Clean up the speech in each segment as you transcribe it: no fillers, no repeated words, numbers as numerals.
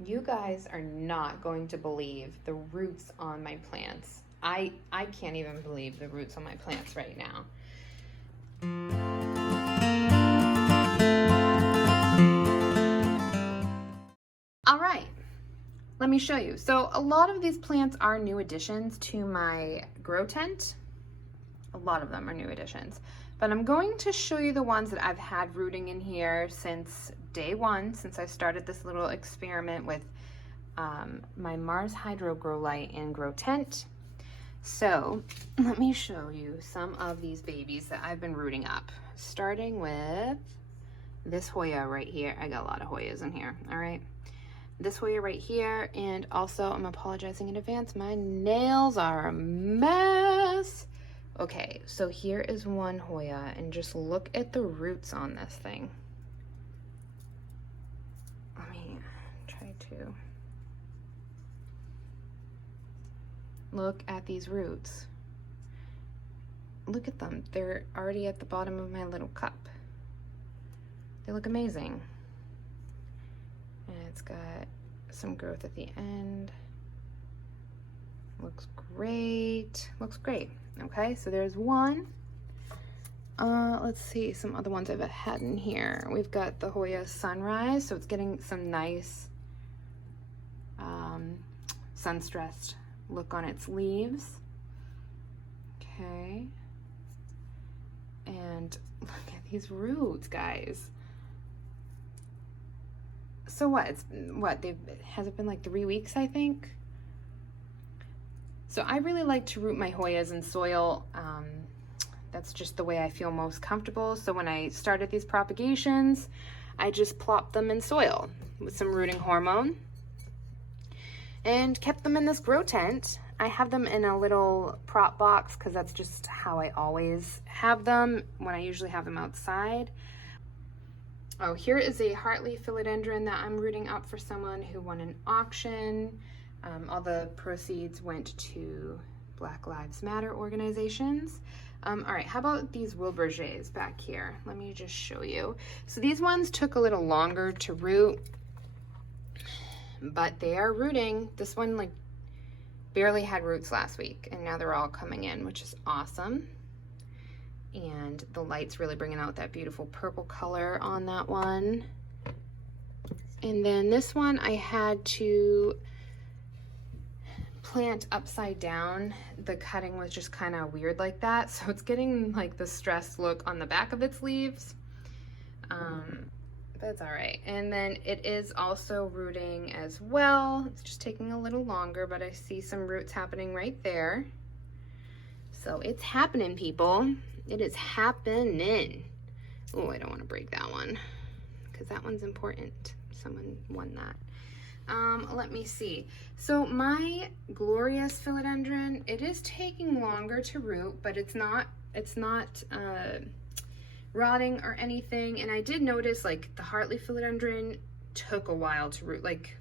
You guys are not going to believe the roots on my plants. I can't even believe the roots on my plants right now. All right, let me show you. So a lot of these plants are new additions to my grow tent. A lot of them are new additions, but I'm going to show you the ones that I've had rooting in here since day one, since I started this little experiment with my Mars Hydro Grow Light and Grow Tent. So let me show you some of these babies that I've been rooting up, starting with this Hoya right here. I got a lot of Hoyas in here, all right? This Hoya right here, and also I'm apologizing in advance, my nails are a mess. Okay, so here is one Hoya, and just look at the roots on this thing. Let me try to look at these roots. Look at them. They're already at the bottom of my little cup. They look amazing. And it's got some growth at the end. Looks great. Looks great. Okay, so there's one. Let's see some other ones I've had in here. We've got the Hoya Sunrise, so it's getting some nice sun-stressed look on its leaves. Okay. And look at these roots, guys. So what? Has it been like 3 weeks, I think? So I really like to root my Hoyas in soil. That's just the way I feel most comfortable. So when I started these propagations, I just plopped them in soil with some rooting hormone and kept them in this grow tent. I have them in a little prop box because that's just how I always have them when I usually have them outside. Oh, here is a heartleaf philodendron that I'm rooting up for someone who won an auction. All the proceeds went to Black Lives Matter organizations. All right, how about these Wilbergers back here? Let me just show you. So these ones took a little longer to root, but they are rooting. This one like barely had roots last week, and now they're all coming in, which is awesome. And the light's really bringing out that beautiful purple color on that one. And then this one I had to plant upside down. The cutting was just kind of weird like that, so it's getting like the stressed look on the back of its leaves. That's all right. And then it is also rooting as well. It's just taking a little longer, but I see some roots happening right there. So it's happening, people. It is happening. Oh, I don't want to break that one because that one's important. Someone won that. Let me see. So my glorious philodendron, it is taking longer to root, but it's not rotting or anything. And I did notice like the heartleaf philodendron took a while to root, like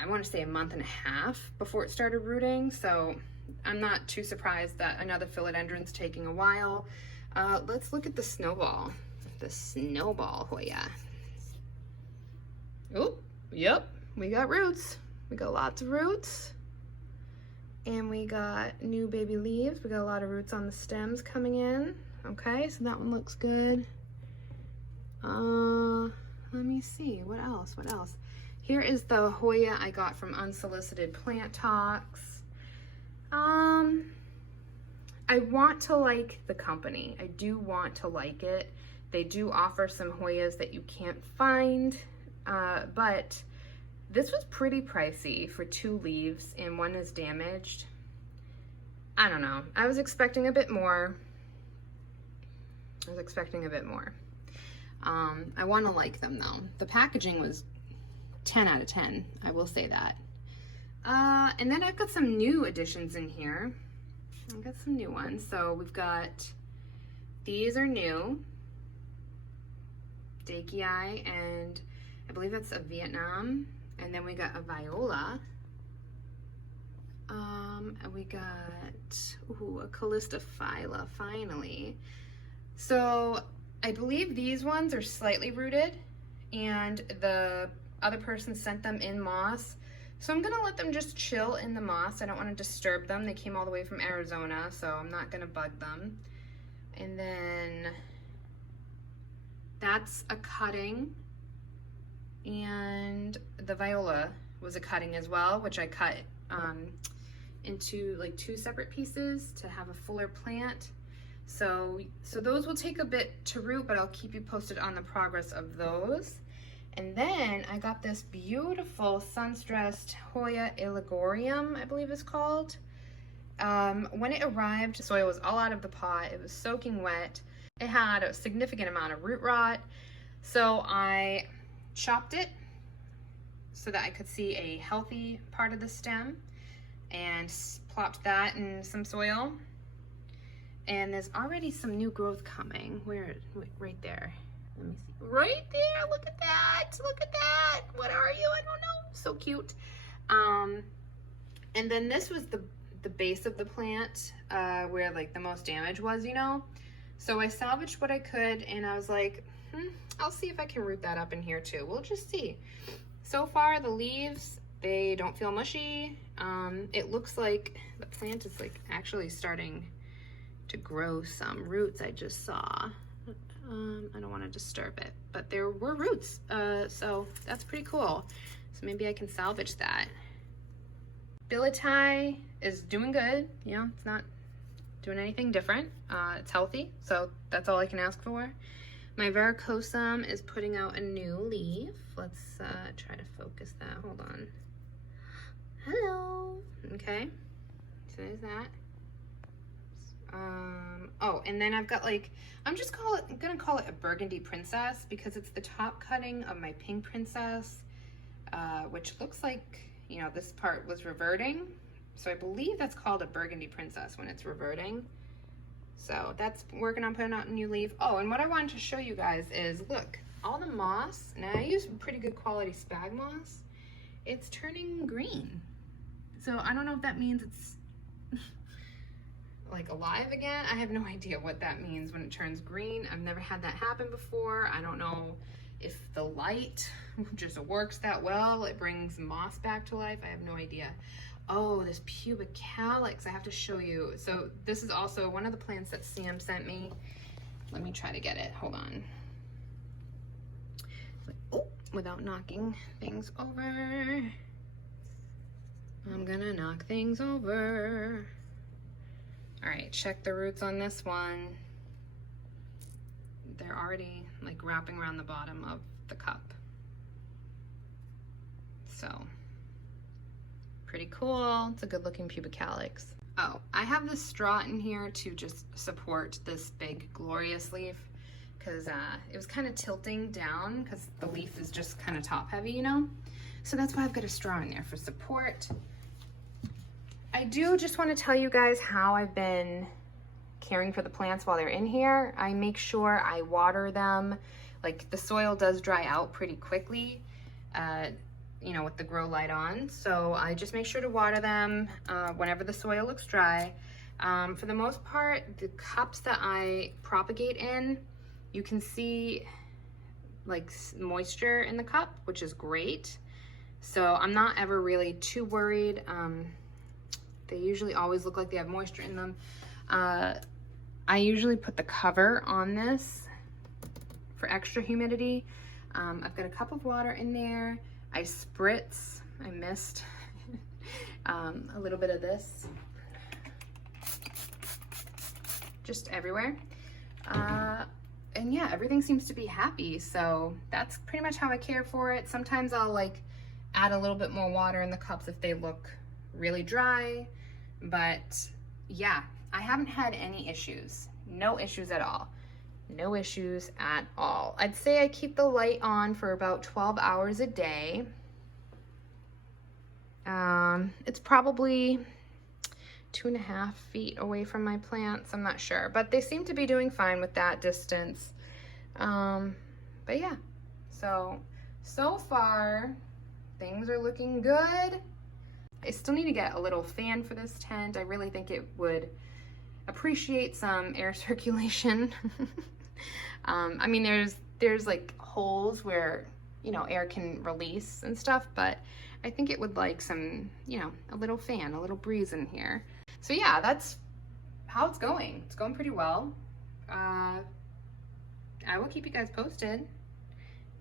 I want to say a month and a half before it started rooting. So I'm not too surprised that another philodendron's taking a while. Let's look at the snowball Hoya. Oh, yep, we got roots. We got lots of roots. And we got new baby leaves. We got a lot of roots on the stems coming in. Okay, so that one looks good. Let me see, what else? Here is the Hoya I got from Unsolicited Plant Talks. I want to like the company. I do want to like it. They do offer some Hoyas that you can't find, but this was pretty pricey for 2 leaves and one is damaged. I don't know. I was expecting a bit more. I want to like them though. The packaging was 10 out of 10. I will say that. And then I've got some new additions in here. I've got some new ones. So we've got, these are new. Dakii, and I believe that's a Vietnam. And then we got a Viola. And we got, a Calistophylla, finally. So I believe these ones are slightly rooted, and the other person sent them in moss. So I'm gonna let them just chill in the moss. I don't wanna disturb them. They came all the way from Arizona, so I'm not gonna bug them. And then that's a cutting. And the viola was a cutting as well, which I cut into like 2 separate pieces to have a fuller plant. So those will take a bit to root, but I'll keep you posted on the progress of those. And then I got this beautiful sun-stressed Hoya Eligorium, I believe it's called. When it arrived, the soil was all out of the pot. It was soaking wet. It had a significant amount of root rot. So I chopped it so that I could see a healthy part of the stem and plopped that in some soil. And there's already some new growth coming. Wait, right there. Let me see. Right there, look at that. Look at that. What are you? I don't know. So cute. And then this was the base of the plant where like the most damage was, you know. So I salvaged what I could, and I was like, I'll see if I can root that up in here too. We'll just see. So far, the leaves, they don't feel mushy. It looks like the plant is like actually starting to grow some roots. I just saw. I don't want to disturb it, but there were roots. So that's pretty cool. So maybe I can salvage that. Billieti is doing good. You know, it's not doing anything different. It's healthy, so that's all I can ask for. My varicosum is putting out a new leaf. Let's try to focus that. Hold on. Hello. Okay. So there's that. Oh, and then I've got like, I'm gonna call it a burgundy princess because it's the top cutting of my pink princess, which looks like, you know, this part was reverting. So I believe that's called a burgundy princess when it's reverting. So that's working on putting out a new leaf. Oh, and what I wanted to show you guys is, look, all the moss, and I use pretty good quality spag moss, it's turning green. So I don't know if that means it's like alive again. I have no idea what that means when it turns green. I've never had that happen before. I don't know if the light just works that well. It brings moss back to life. I have no idea. Oh, this pubic calyx, I have to show you. So this is also one of the plants that Sam sent me. Let me try to get it, hold on. Oh, without knocking things over. I'm gonna knock things over. All right, check the roots on this one. They're already like wrapping around the bottom of the cup. So, pretty cool. It's a good looking pubic calyx. Oh, I have this straw in here to just support this big glorious leaf because it was kind of tilting down because the leaf is just kind of top heavy, you know? So that's why I've got a straw in there for support. I do just want to tell you guys how I've been caring for the plants while they're in here. I make sure I water them. Like the soil does dry out pretty quickly, you know, with the grow light on. So I just make sure to water them whenever the soil looks dry. For the most part, the cups that I propagate in, you can see like moisture in the cup, which is great. So I'm not ever really too worried. They usually always look like they have moisture in them. I usually put the cover on this for extra humidity. I've got a cup of water in there. I spritz, I missed a little bit of this just everywhere. And yeah, everything seems to be happy. So that's pretty much how I care for it. Sometimes I'll like add a little bit more water in the cups if they look really dry. But yeah, I haven't had any issues. No issues at all. No issues at all. I'd say I keep the light on for about 12 hours a day. It's probably 2.5 feet away from my plants. I'm not sure, but they seem to be doing fine with that distance. But yeah, so far things are looking good. I still need to get a little fan for this tent. I really think it would appreciate some air circulation. I mean, there's like holes where you know, air can release and stuff, but I think it would like some, you know, a little fan, a little breeze in here. So yeah, that's how it's going. It's going pretty well. I will keep you guys posted,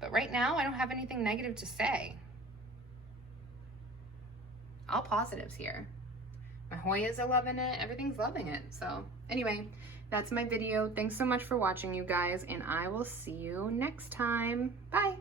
but right now I don't have anything negative to say. All positives here. My Hoyas are loving it. Everything's loving it. So anyway, that's my video. Thanks so much for watching, you guys, and I will see you next time. Bye.